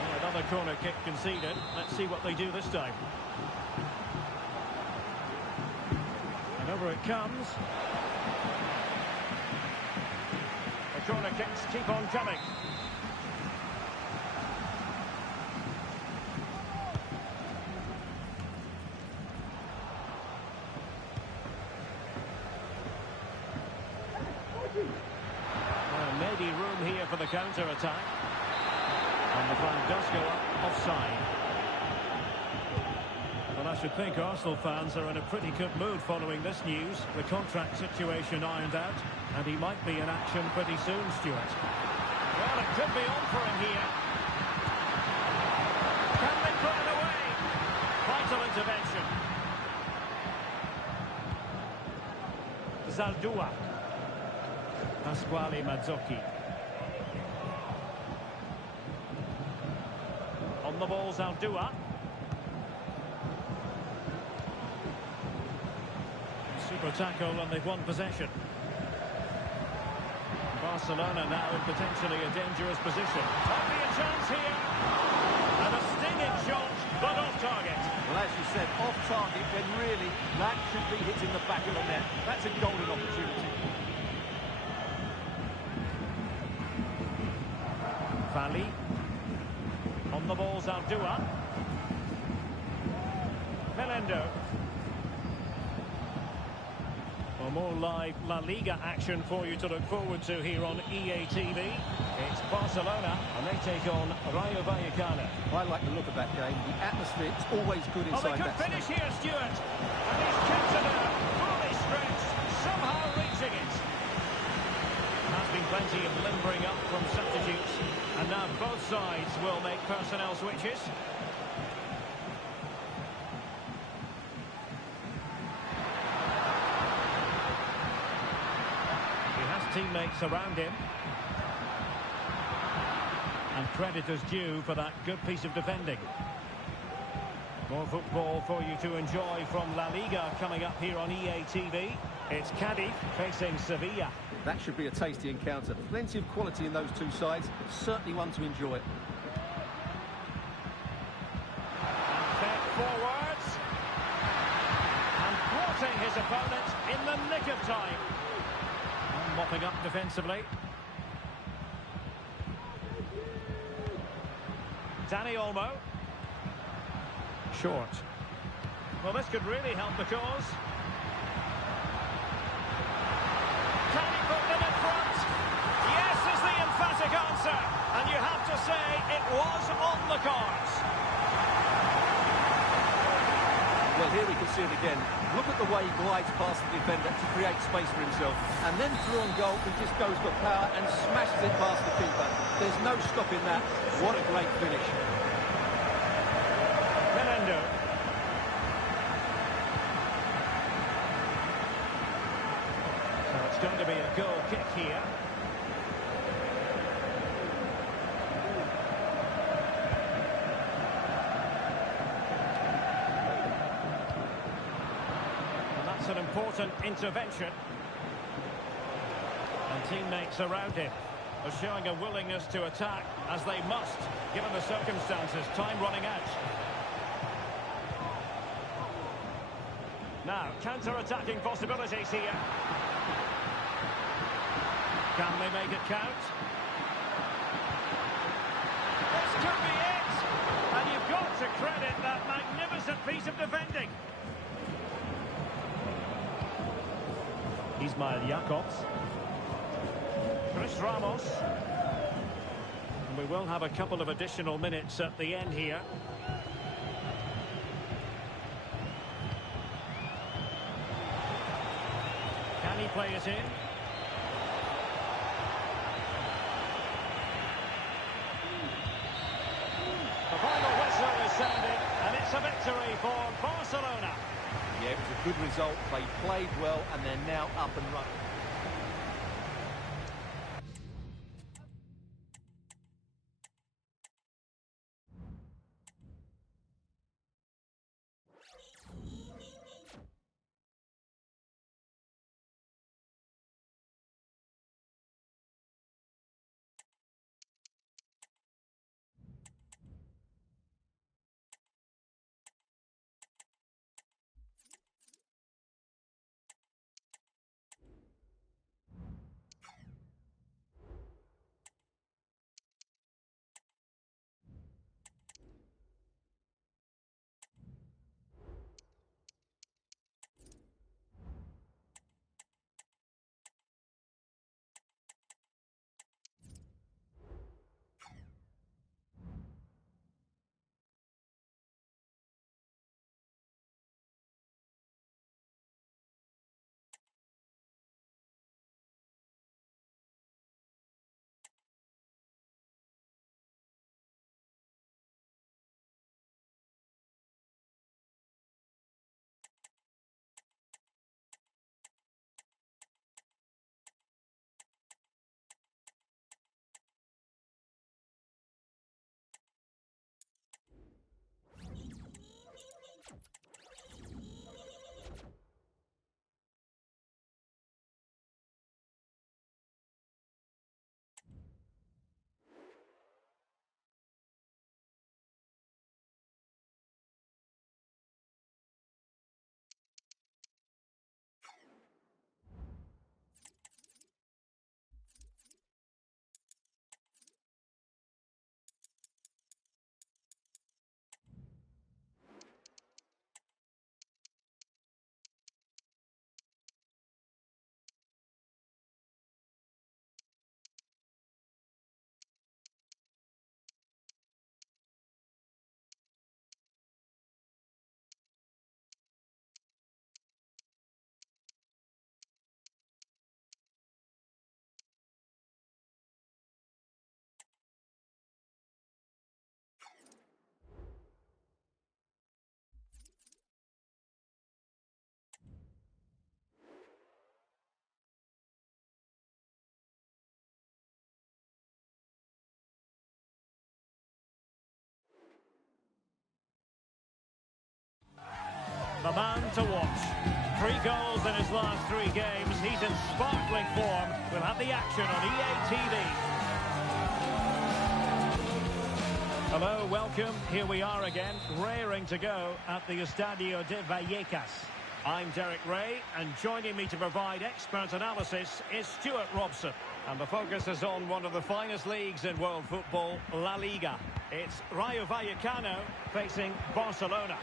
And another corner kick conceded. Let's see what they do this time. And over it comes. The corner kicks keep on coming. Maybe room here for the counter-attack. And the flag does go up offside. Well, I should think Arsenal fans are in a pretty good mood following this news. The contract situation ironed out, and he might be in action pretty soon, Stuart. Well, it could be on for him here. Can they put it away? Vital intervention. Zaldua. Pasquale Mazzocchi. On the ball, Zaldua. Super tackle and they've won possession. Barcelona now in potentially a dangerous position. Might be a chance here. And a stinging shot, but off target. Well, as you said, off target when really that should be hitting the back of the net. That's a golden opportunity. Fali. On the ball, Zaldua. Melendo. Well, more live La Liga action for you to look forward to here on EA TV. It's Barcelona, and they take on Rayo Vallecano. I like the look of that game. The atmosphere is always good inside they could that finish stadium. here, Stuart. And he's kept it out, fully stretched, somehow reaching it. Has been plenty of limbering up from substitutes. And now both sides will make personnel switches. Teammates around him, and credit is due for that good piece of defending. More football for you to enjoy from La Liga coming up here on EA TV. It's Cadiz facing Sevilla. That should be a tasty encounter. Plenty of quality in those two sides. Certainly one to enjoy. Back forwards, and thwarting his opponent in the nick of time. Mopping up defensively. Dani Olmo. Short. Well, this could really help the cause. Can he put them in front? Yes is the emphatic answer. And you have to say it was on the cards. Well, here we can see it again. Look at the way he glides past the defender to create space for himself. And then through on goal, he just goes for power and smashes it past the keeper. There's no stopping that. What a great finish. Melendo. So it's going to be a goal kick here. important intervention. And teammates around him are showing a willingness to attack, as they must, given the circumstances. Time running out. Now, counter-attacking possibilities here. Can they make it count? This could be it! And you've got to credit that magnificent piece of defending. Ismail Jakobs. Chris Ramos. And we will have a couple of additional minutes at the end here. Can he play it in? The final whistle is sounded, and it's a victory for Barcelona. Yeah, it was a good result. They played well, and they're now up and running. The man to watch. 3 goals in his last 3 games. He's in sparkling form. We'll have the action on EA TV. Hello, welcome. Here we are again, raring to go at the Estadio de Vallecas. I'm Derek Ray, and joining me to provide expert analysis is Stuart Robson. And the focus is on one of the finest leagues in world football, La Liga. It's Rayo Vallecano facing Barcelona.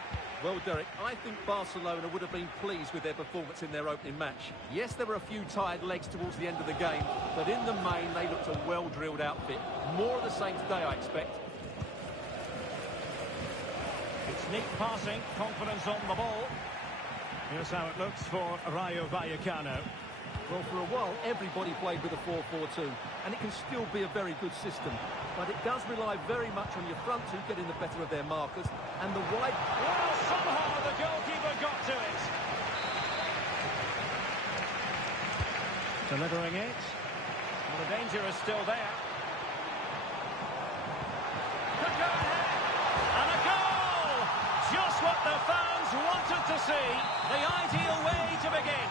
Well, Derek, I think Barcelona would have been pleased with their performance in their opening match. Yes, there were a few tired legs towards the end of the game, but in the main, they looked a well-drilled outfit. More of the same today, I expect. It's neat passing, confidence on the ball. Here's how it looks for Rayo Vallecano. Well, for a while, everybody played with a 4-4-2, and it can still be a very good system. But it does rely very much on your front two getting the better of their markers, and the wide... Well, somehow the goalkeeper got to it. Delivering it. Well, the danger is still there. Could go ahead. And a goal! Just what the fans wanted to see. The ideal way to begin.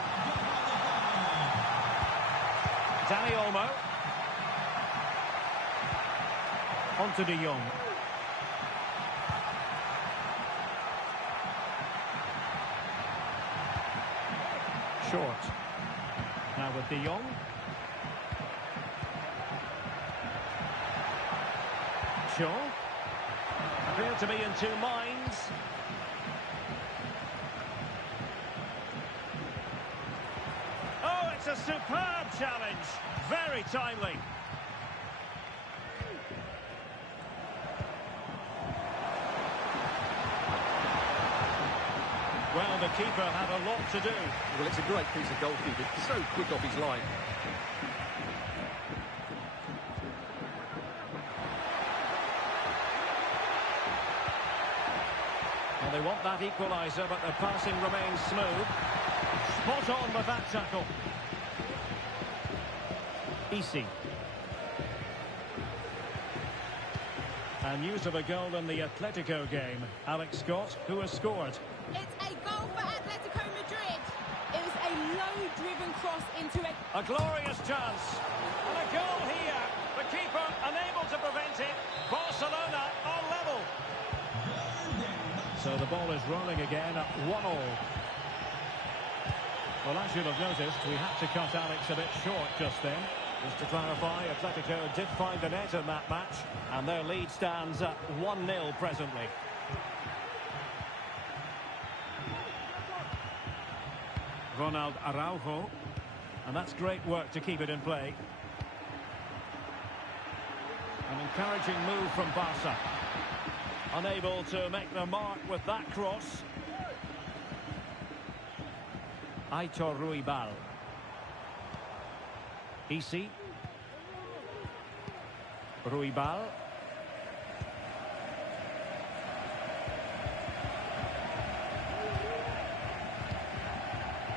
Dani Olmo. On to De Jong. Short. Now with De Jong. Shaw. Appear to be in two minds. Oh, it's a superb challenge. Very timely. Well, the keeper had a lot to do. Well, it's a great piece of goalkeeping. So quick off his line. Well, they want that equaliser, but the passing remains smooth. Spot on with that tackle. Easy. And news of a goal in the Atletico game. Alex Scott, who has scored. It's a goal for Atletico Madrid. It was a low-driven cross into A glorious chance. And a goal here. The keeper unable to prevent it. Barcelona on level. So the ball is rolling again at 1-1. Well, as you'll have noticed, we had to cut Alex a bit short just then. Just to clarify, Atletico did find the net in that match, and their lead stands at 1-0 presently. Ronald Araujo, and that's great work to keep it in play. An encouraging move from Barca. Unable to make the mark with that cross. Aitor Ruibal. Easy. Ruibal.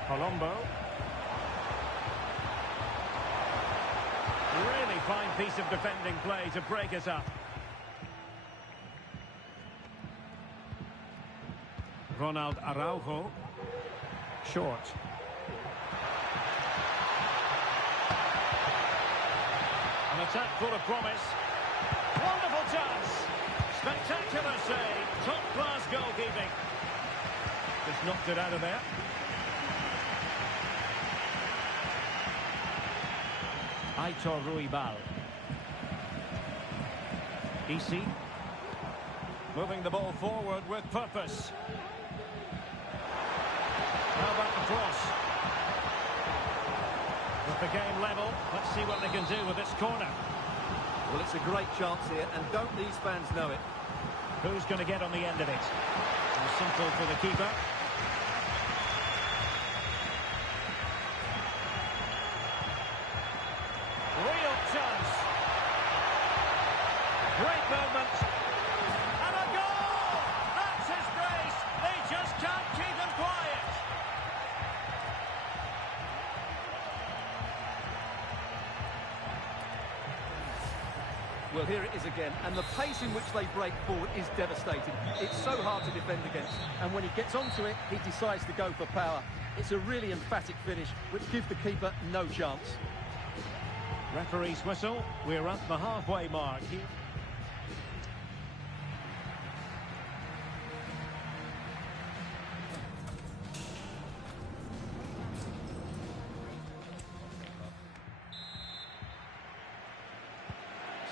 Colombo. Really fine piece of defending play to break it up. Ronald Araujo. Short. An attack full of promise. Wonderful chance. Spectacular save. Top-class goalkeeping. Just knocked it out of there. Aitor Ruibal. Easy. Moving the ball forward with purpose. How about the cross? With the game level, let's see what they can do with this corner. Well, it's a great chance here, and don't these fans know it? Who's going to get on the end of it? Simple for the keeper. Real chance. Great movement. And a goal! That's his grace. They just can't keep him quiet. Well, here it is again, and the pace in which they break forward is devastating. It's so hard to defend against, and when he gets onto it, he decides to go for power. It's a really emphatic finish, which gives the keeper no chance. Referee's whistle. We're at the halfway mark here.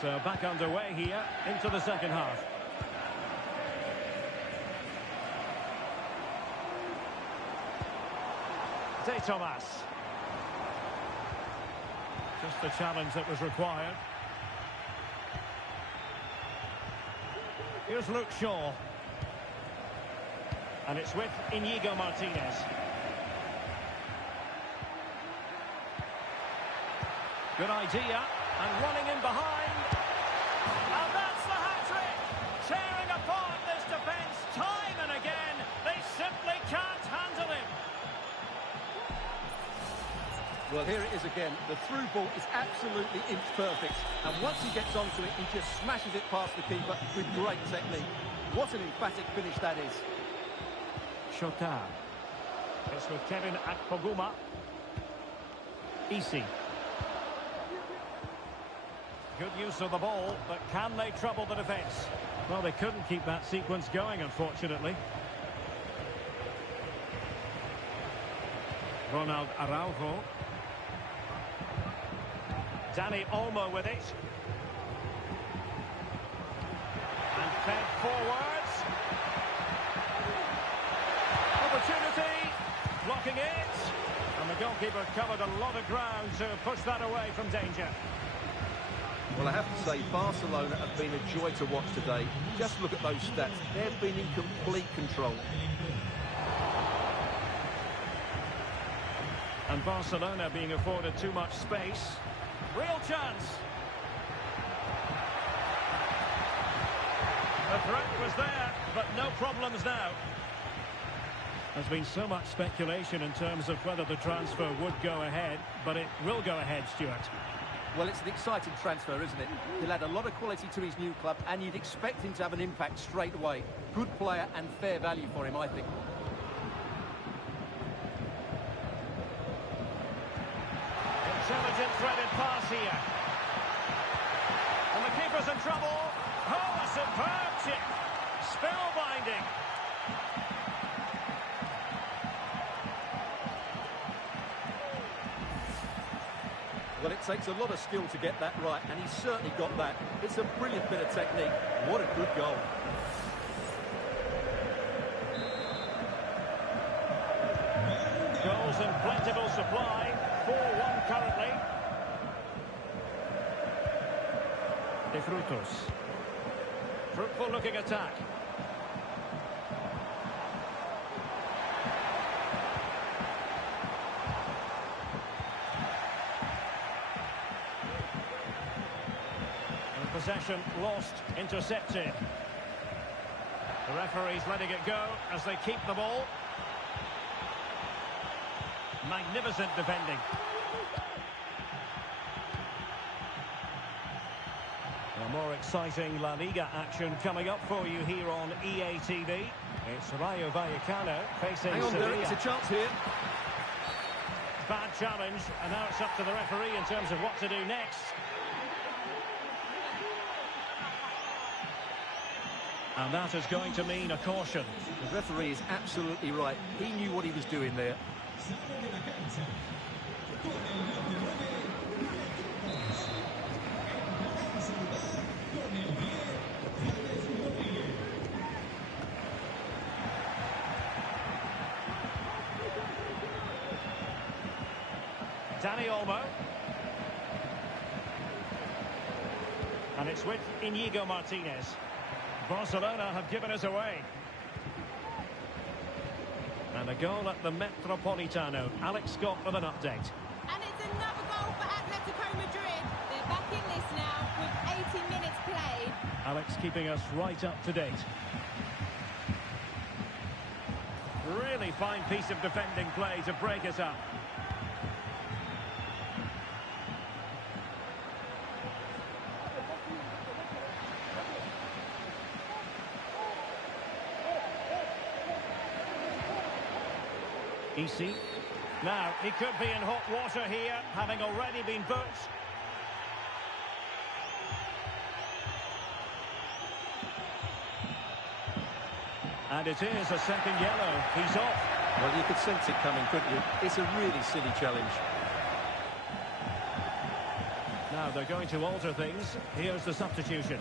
So back underway here into the second half. De Thomas. Just the challenge that was required. Here's Luke Shaw. And it's with Inigo Martinez. Good idea. And running in behind. And that's the hat-trick. Tearing apart this defence time and again. They simply can't handle him. Well, here it is again. The through ball is absolutely inch perfect. And once he gets onto it, he just smashes it past the keeper with great technique. What an emphatic finish that is. Shota. It's with Kevin Akpoguma. Easy. Good use of the ball, but can they trouble the defence? Well, they couldn't keep that sequence going, unfortunately. Ronald Araujo. Dani Olmo with it. And fed forwards. Opportunity. Blocking it. And the goalkeeper covered a lot of ground to push that away from danger. Well, I have to say, Barcelona have been a joy to watch today. Just look at those stats. They've been in complete control. And Barcelona being afforded too much space. Real chance. The threat was there, but no problems now. There's been so much speculation in terms of whether the transfer would go ahead, but it will go ahead, Stuart. Well, it's an exciting transfer, isn't it? He'll add a lot of quality to his new club, and you'd expect him to have an impact straight away. Good player and fair value for him, I think. Intelligent threaded pass here. And the keeper's in trouble. Oh, a superb chip. Spellbinding. Well, it takes a lot of skill to get that right, and he's certainly got that. It's a brilliant bit of technique. What a good goal. Goals in plentiful supply. 4-1 currently. De Frutos. Fruitful looking attack. And possession lost, intercepted. The referee's letting it go as they keep the ball. Magnificent defending. More exciting La Liga action coming up for you here on EA TV. It's Rayo Vallecano facing Hang on, Sevilla. Derek, it's a chance here. Bad challenge, and now it's up to the referee in terms of what to do next. And that is going to mean a caution. The referee is absolutely right. He knew what he was doing there. Dani Olmo. And it's with Inigo Martinez. Barcelona have given us away. And a goal at the Metropolitano. Alex Scott with an update. And it's another goal for Atletico Madrid. They're back in this now with 80 minutes played. Alex keeping us right up to date. Really fine piece of defending play to break us up. Easy. Now, he could be in hot water here, having already been booked. And it is a second yellow. He's off. Well, you could sense it coming, couldn't you? It's a really silly challenge. Now they're going to alter things. Here's the substitution.